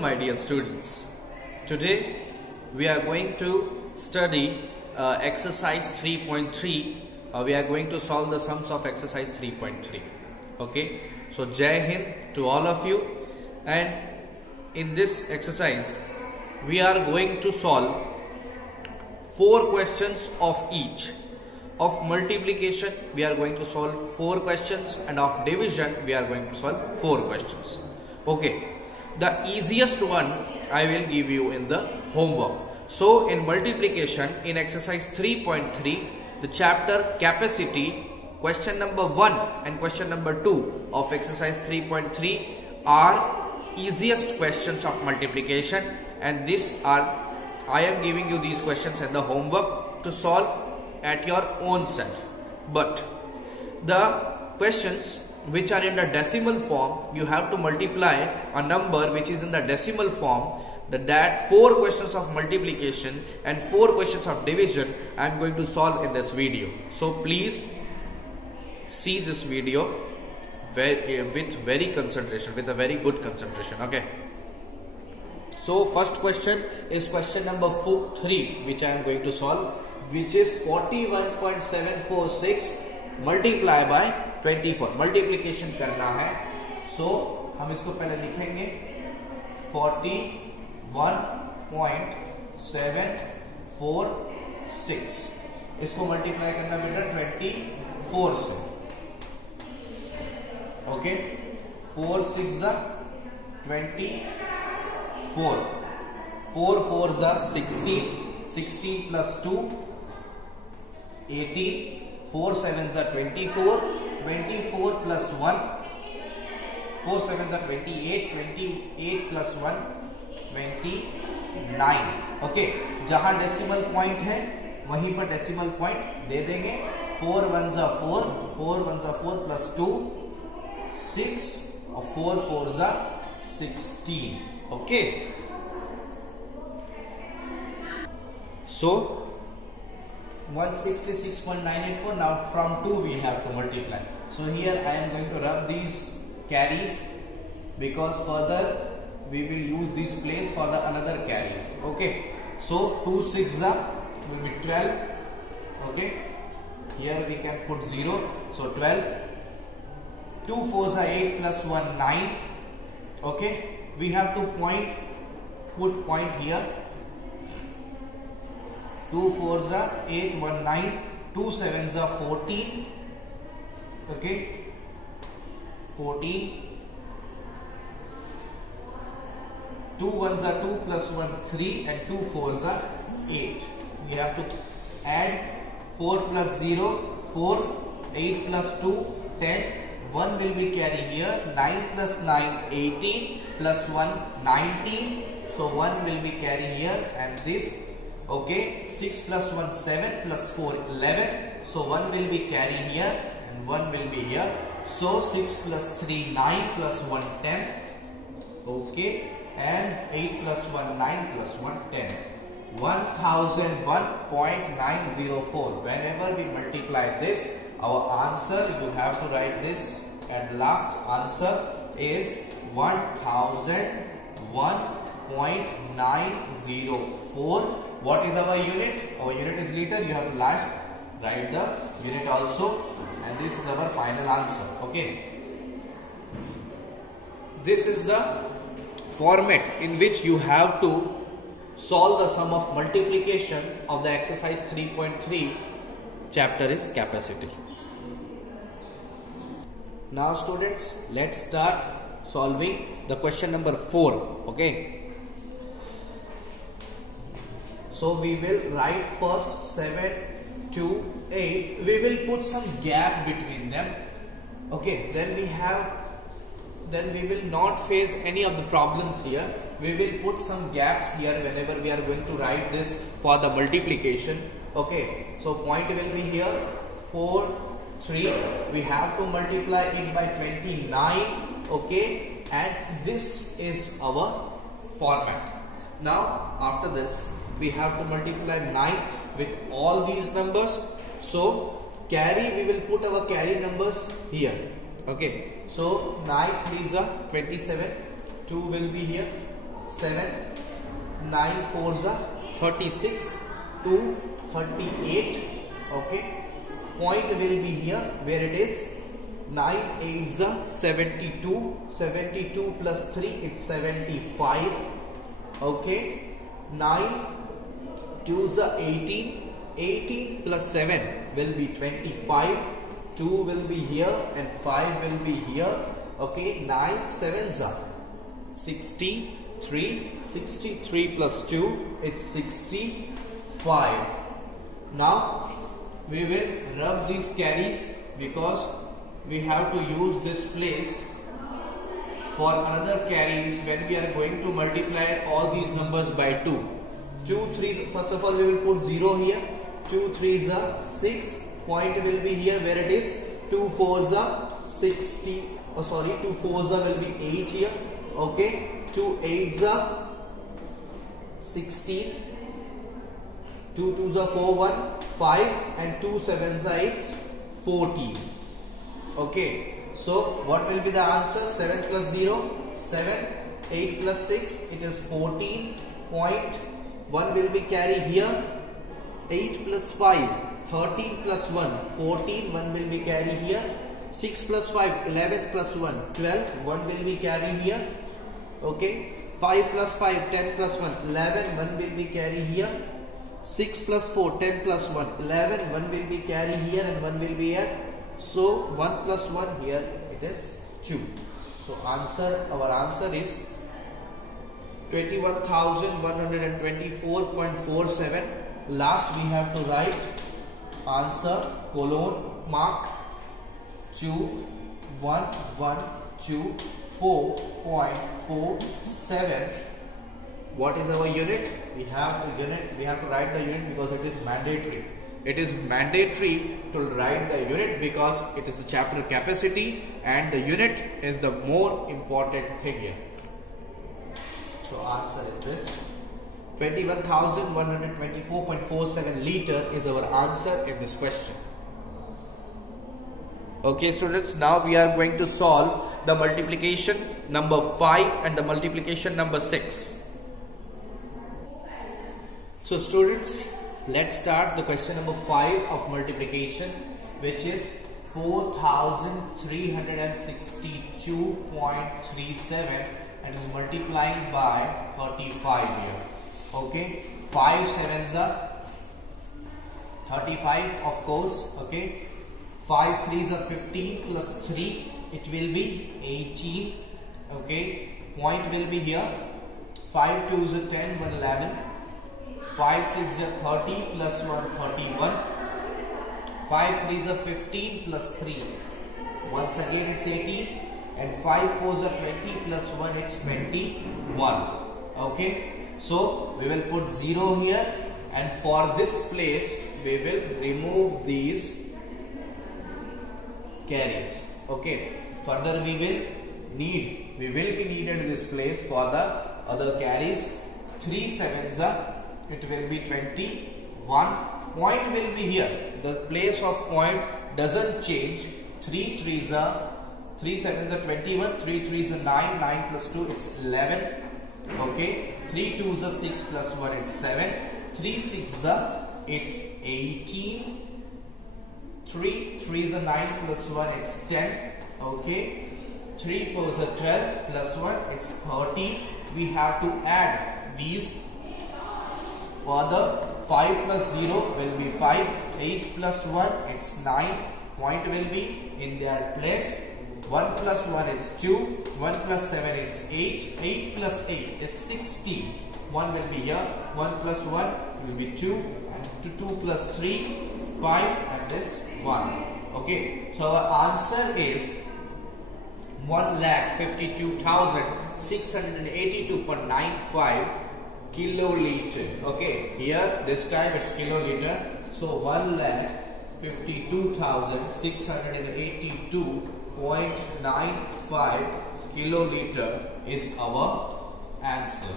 afternoon, my dear students. Today we are going to study exercise 3.3. We are going to solve the sums of exercise 3.3. Okay, so Jai Hind to all of you, and in this exercise we are going to solve 4 questions of each. Of multiplication we are going to solve 4 questions, and of division we are going to solve 4 questions. Okay, the easiest one I will give you in the homework. So in multiplication, in exercise 3.3, the chapter capacity, question number 1 and question number 2 of exercise 3.3 are easiest questions of multiplication, and I am giving you these questions in the homework to solve at your own self. But the questions which are in the decimal form, you have to multiply a number which is in the decimal form. That 4 questions of multiplication and 4 questions of division I am going to solve in this video. So please see this video with very concentration, with a very good concentration. Okay, so first question is question number 3, which I am going to solve, which is 41.746 multiply by 24. Multiplication करना है, सो हम इसको पहले लिखेंगे 41.746, इसको multiply करना बेटा 24 से. ओके, 4 6 जा 24, 4 4 जा 16, 16 plus 2 18, 4 7s are 24, 24 plus 1, 4 7s are 28, 28 plus 1 29. Okay, जहां डेसिमल पॉइंट है वहीं पर डेसिमल पॉइंट दे देंगे. 4 1s are 4, 4 1s are 4 plus 2 6, और 4 4s are 16. Okay, so 166.984. Now from 2 we have to multiply. So here I am going to rub these carries, because further we will use this place for the another carries. Okay, so 2 6 will be 12. Okay, here we can put 0, so 12. 2 4s are 8 plus 1 9. Okay, we have to put point here. 2 4s are 8 1 9, 2 7s are 14. Okay, 14. 2 1s are 2 plus 1 3, and 2 4s are 8. We have to add 4 plus 0 4, 8 plus 2 10, 1 will be carried here, 9 plus 9 18, plus 1 19, so 1 will be carried here, and this. Okay, 6 plus 1 7, plus 4 11, so 1 will be carried here and 1 will be here, so 6 plus 3 9, plus 1 10. Okay, and 8 plus 1 9, plus 1 10. 1001.904. Whenever we multiply this, our answer, you have to write this at last. Answer is 1001.904. What is our unit? Our unit is liter. You have to last write the unit also, and this is our final answer. Okay, this is the format in which you have to solve the sum of multiplication of the exercise 3.3 chapter is capacity. Now students, let's start solving the question number 4. Okay, so we will write first 7 to 8. We will put some gap between them. Okay, then we will not face any of the problems here. We will put some gaps here whenever we are going to write this for the multiplication. Okay, so point will be here 4 3. We have to multiply it by 29. Okay, and this is our format. Now after this, we have to multiply 9 with all these numbers. So carry, we will put our carry numbers here. Okay, so 9 3s are 27, 2 will be here, 7, 9 4s are 36, 2, 38. Okay, point will be here where it is 9 8s are 72, 72 plus 3 it's 75. Okay, 9 2s are 18, 18 plus 7 will be 25, 2 will be here and 5 will be here. Okay, 9 7s are 63, 63 plus 2 it's 65. Now we will rub these carries because we have to use this place for another carries when we are going to multiply all these numbers by 2. 2 3s, first of all we will put 0 here. 2 3s are 6, point will be here where it is 2 4s are 60, oh sorry, 2 4s are will be 8 here. Okay, 2 8s are 16, 2 2s are 4 1 5 and 2 7s are it's 14. Okay, so what will be the answer? 7 plus 0 7, 8 plus 6 it is 14. Point 1 will be carried here. 8 plus 5 13 plus 1 14, 1 will be carried here. 6 plus 5 11 plus 1 12, 1 will be carried here. Okay, 5 plus 5 10 plus 1 11, 1 will be carried here. 6 plus 4 10 plus 1 11, 1 will be carried here and 1 will be here. So 1 plus 1 here it is 2. So our answer is 21,124.47. Last we have to write answer colon mark 2124.47. What is our unit? We have to write the unit because it is mandatory. It is mandatory to write the unit because it is the chapter capacity and the unit is the more important thing here. So answer is this. 21,124.47 liter is our answer in this question. Okay students, now we are going to solve the multiplication number 5 and the multiplication number 6. So students, let's start the question number 5 of multiplication, which is 4,362.37 and is multiplying by 35 here. Okay, 5 7s are 35 of course. Okay, 5 3s are 15 plus 3 it will be 18. Okay, point will be here. 5 2s are 10 1 11, 5 6s are 30 plus 1 31, 5 3s are 15 plus 3 once again it's 18 and 5 4s are 20 plus 1 it's 21. Okay, so we will put 0 here and for this place we will remove these carries. Okay, further we will be needed this place for the other carries. 3 7s are it will be 21. Point will be here. The place of point doesn't change. 3 3s are 3 7s are 21, 3 3s are 9, 9 plus 2 it's 11. Okay, 3 2s are 6 plus 1 it's 7, 3 6s are it's 18, 3 3s are 9 plus 1 it's 10. Okay, 3 4s are 12 plus 1 it's 13. We have to add these. Further 5 plus 0 will be 5, 8 plus 1 it's 9. Point will be in their place. 1 plus 1 is 2, 1 plus 7 is 8, 8 plus 8 is 16. 1 will be here, 1 plus 1 will be 2, and 2 plus 3, 5 and this 1. Okay, so our answer is 1,52,682.95 kiloliter. Okay, here this time it's kiloliter. So 1,52,682.95 kiloliter is our answer.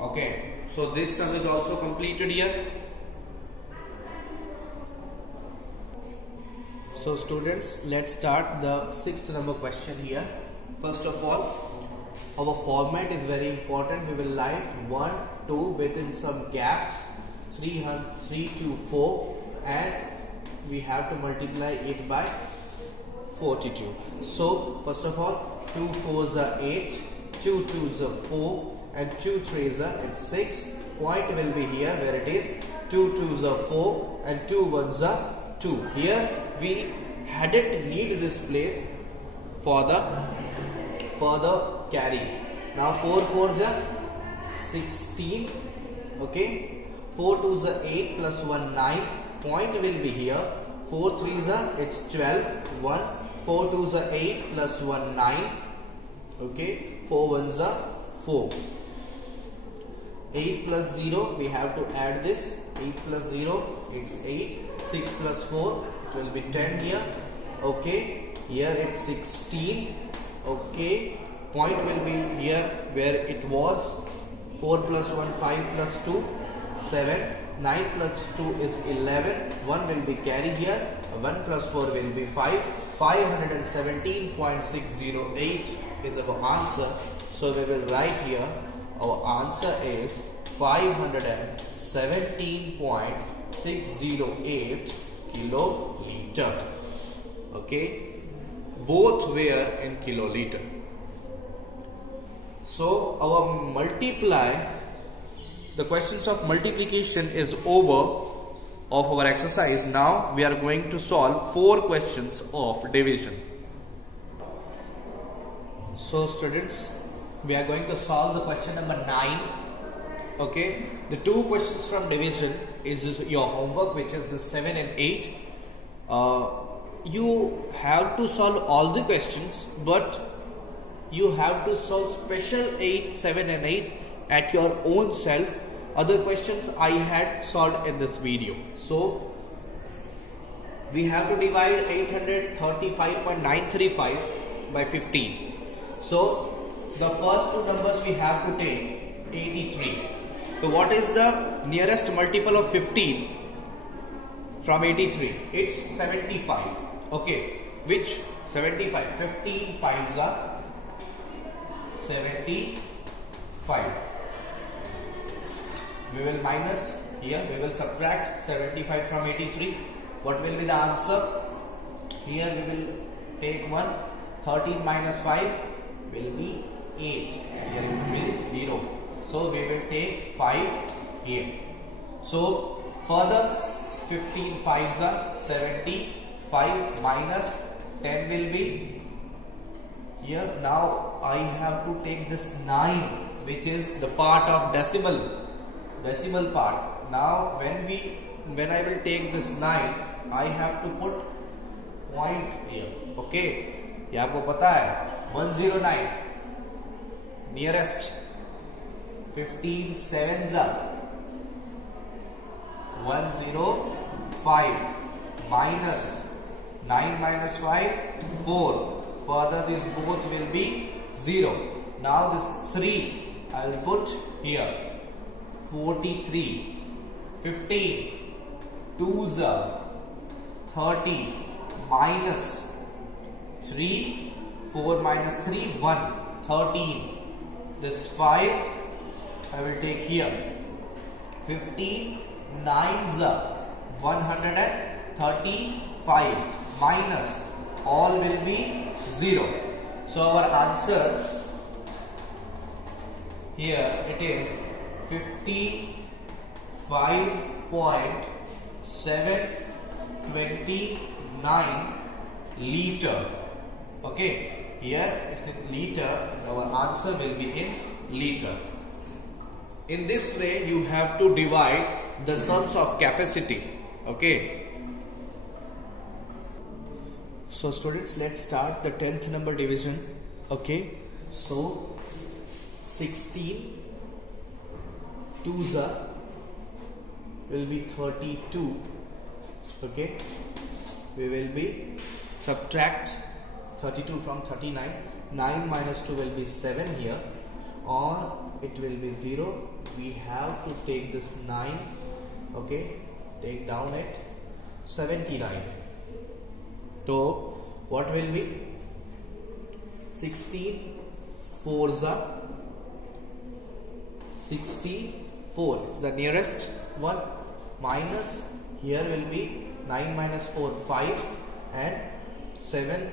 Okay, so this sum is also completed here. So students, let's start the 6th number question here. First of all, our format is very important. We will write 1, 2 within some gaps, 3 to 4, and we have to multiply it by 42. So first of all, 2 4s are 8, 2 2s are 4, and 2 3s are 6. Point will be here where it is 2 2s are 4 and 2 1s are 2. Here we hadn't need this place for the carries. Now 4 4s are 16. Okay, 4 2s are 8 plus 1 9. Point will be here. 4 3s are it's 12 1. 4 2s are 8 plus 1 9. Okay, 4 1s are 4. 8 plus 0, we have to add this. 8 plus 0, it's 8. 6 plus 4, it will be 10 here. Okay, here it's 16. Okay, point will be here where it was. 4 plus 1, 5 plus 2, 7. 9 plus 2 is 11. 1 will be carried here. 1 plus 4 will be 5. 517.608 is our answer. So we will write here our answer is 517.608 kiloliter. Okay, both were in kiloliter. So our multiply, the questions of multiplication is over of our exercise. Now we are going to solve 4 questions of division. So students, we are going to solve the question number 9. Okay, the 2 questions from division is your homework, which is the 7 and 8. You have to solve all the questions, but you have to solve special 8, 7 and 8 at your own self. Other questions I had solved in this video. So we have to divide 835.935 by 15. So the first 2 numbers we have to take 83. So what is the nearest multiple of 15 from 83? It's 75. Okay, which 75? 15 5s are 75. We will minus here, we will subtract 75 from 83. What will be the answer? Here we will take 1. 13 minus 5 will be 8. Here it will be 0. So we will take 5 here. So further 15 5s are 75 minus 10 will be here. Now I have to take this 9, which is the part of decimal part. Now when I will take this 9, I have to put point here. Okay, ये आपको पता है 109 nearest 15 7s are 105 minus 9 minus 5 4. Further this both will be 0. Now this 3 I will put here. 43 15 2s are 30 minus 3 4 minus 3 1 13. This 5 I will take here. 15 9s are 135 minus all will be 0. So our answer here it is 55.729 liter. Okay, here it's in liter and our answer will be in liter. In this way you have to divide the sums of capacity. Okay, so students, let's start the 10th number division. Okay, so 16 2s will be 32. Okay, we will be subtract 32 from 39. 9 minus 2 will be 7 here, or it will be 0. We have to take this 9. Okay, take down it 79. So what will be 16 4s are 64. It's the nearest one. Minus here will be 9 minus 4 5 and 7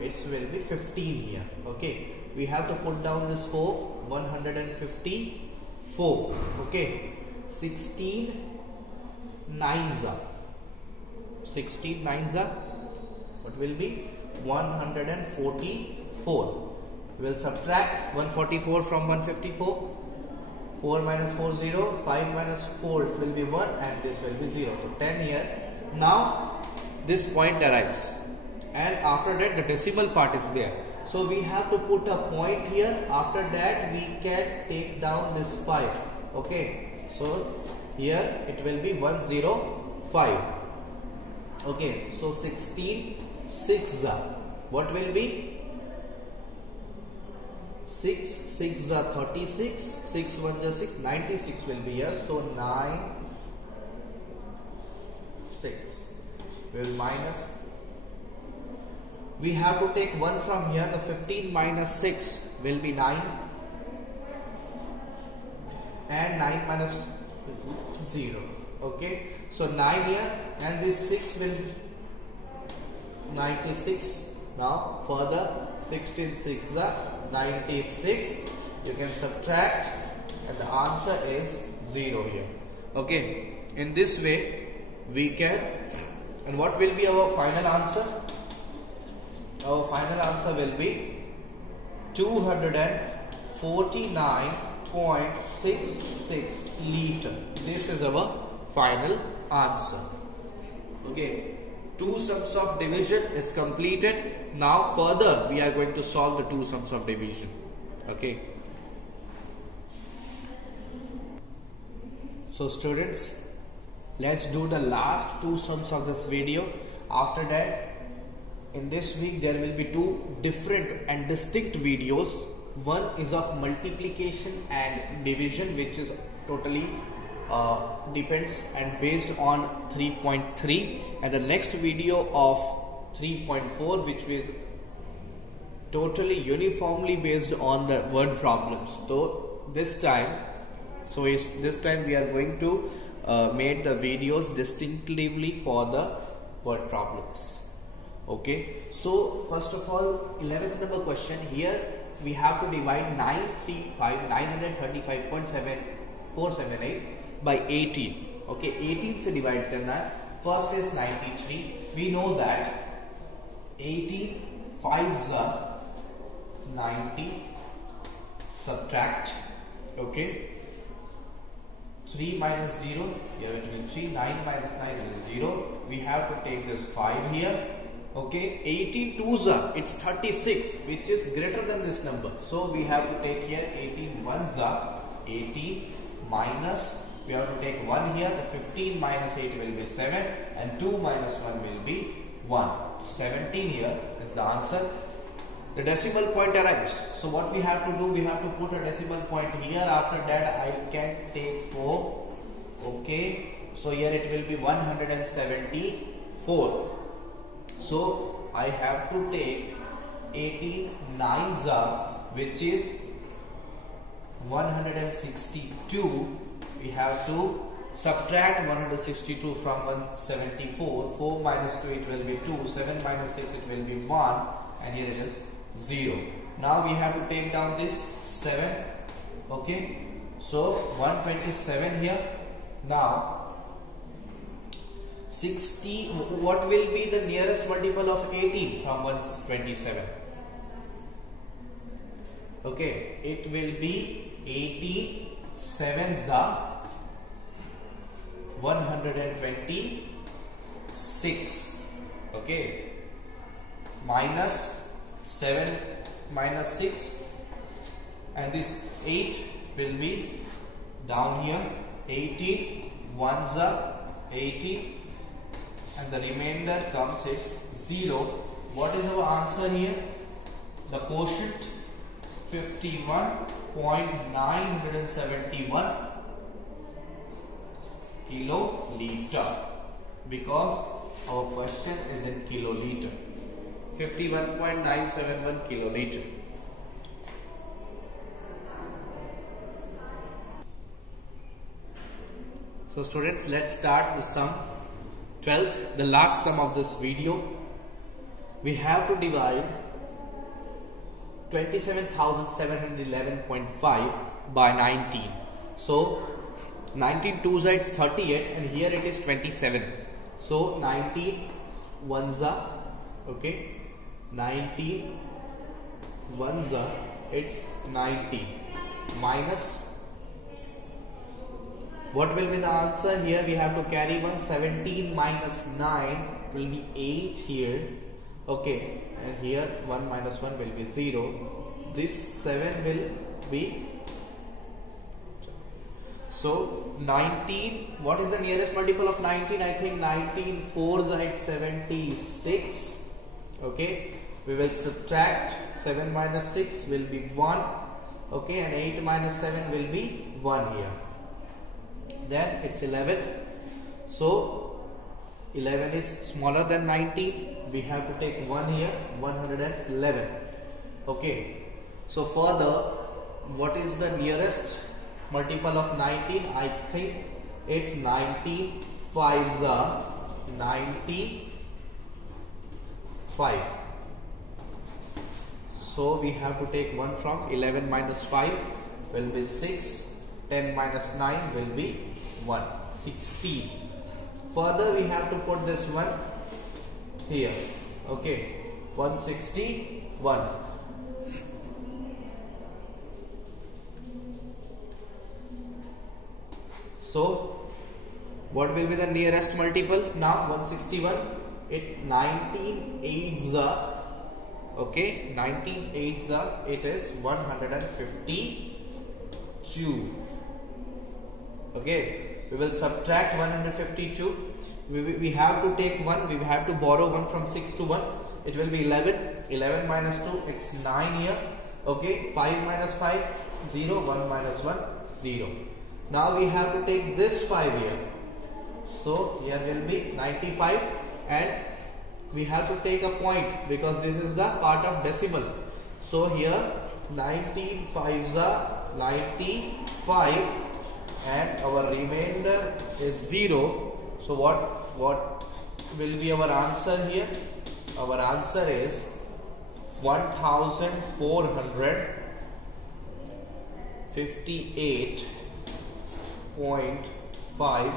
it will be 15 here. Okay, we have to put down this 4 154. Okay, 16 9s are 16 9s are what will be 144. We will subtract 144 from 154. 4 minus 4 0, 5 minus 4 it will be 1 and this will be 0. So 10 here. Now this point arrives and after that the decimal part is there. So we have to put a point here. After that we can take down this 5. Okay. So here it will be 105. Okay. So 16 6 what will be? 6 6 are 36, 6 1 is 6, 96 will be here. So 9 6 we will minus. We have to take 1 from here. The 15 minus 6 will be 9 and 9 minus 0. Okay, so 9 here and this 6 will 96. Now further 16 6 are 96. You can subtract and the answer is 0 here. Okay, in this way we can. And what will be our final answer? Our final answer will be 249.66 liter. This is our final answer. Okay, two sums of division is completed. Now further we are going to solve the two sums of division. Okay, so students, let's do the last two sums of this video. After that, in this week there will be two different and distinct videos. One is of multiplication and division, which is totally depends and based on 3.3, and the next video of 3.4, which will totally uniformly based on the word problems. So this time we are going to make the videos distinctively for the word problems. Okay, so first of all, 11th number question. Here we have to divide 935,935.7478 by 18. Okay, 18 से divide करना है. First is 93. We know that 18 5s are 90. Subtract. Okay, 3 minus 0. Here it will be 3. 9 minus 9 is 0. We have to take this 5 here. Okay, 18 2s are, it's 36, which is greater than this number. So we have to take here 18 1s are 18 minus, we have to take 1 here. The 15 minus 8 will be 7 and 2 minus 1 will be 1. 17 here is the answer. The decimal point arrives. So what we have to do, we have to put a decimal point here. After that I can take 4. Okay, so here it will be 174. So I have to take 89s which is 162. We have to subtract 162 from 174. 4 minus 2 it will be 2. 7 minus 6 it will be 1. And here it is 0. Now we have to take down this 7. Okay, so 127 here. Now 60, what will be the nearest multiple of 18 from 127? Okay, it will be 18 7s are 126. Okay, minus 7 minus 6, and this 8 will be down here. 18 1s are 18. And the remainder comes, it's 0. What is our answer here? The quotient 51.971 kiloliter, because our question is in kiloliter. 51.971 kiloliter. So students, let's start the sum. 12th, the last sum of this video. We have to divide 27,711.5 by 19. So 19 2s it's 38 and here it is 27. So 19 ones are, okay, 19 ones are, it's 90 minus, what will be the answer? Here we have to carry 1. 17 minus 9 will be 8 here, okay, and here 1 minus 1 will be 0. This 7 will be, so 19, what is the nearest multiple of 19? I think 19 4s are at 76, okay. We will subtract 7 minus 6 will be 1, okay, and 8 minus 7 will be 1 here. Then it's 11. So 11 is smaller than 19. We have to take 1 here, 111. Okay. So further, what is the nearest multiple of 19? I think it's 19 5s are 95. So we have to take 1 from 11 minus 5 will be 6. 10 minus 9 will be 1. 16. Further we have to put this one here. Okay. 161. So what will be the nearest multiple? Now 161. It 19 8s are, okay, 19 8s are, it is 152. Okay, we will subtract 152. We have to take 1. We have to borrow 1 from 6 to 1. It will be 11. 11 minus 2, it's 9 here. Okay, 5 minus 5, 0. 1 minus 1, 0. Now we have to take this 5 here. So here will be 95, and we have to take a point because this is the part of decimal. So here 19 5s are 95 and our remainder is 0. So what will be our answer here? Our answer is 1458.5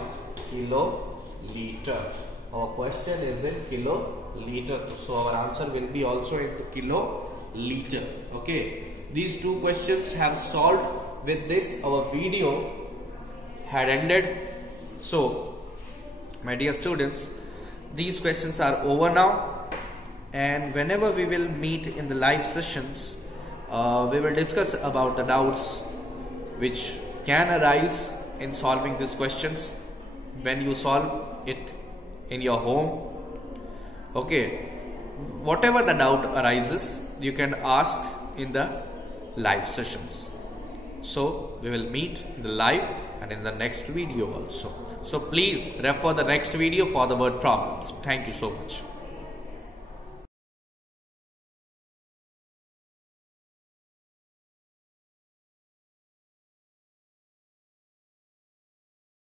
kiloliter. Our question is in kiloliter, so our answer will be also in the kiloliter. Okay, these two questions have solved. With this, our video had ended. So my dear students, these questions are over now, and whenever we will meet in the live sessions, we will discuss about the doubts which can arise in solving these questions when you solve it in your home. Okay, whatever the doubt arises, you can ask in the live sessions. So we will meet in the live and in the next video also. So please refer the next video for the word problems. Thank you so much.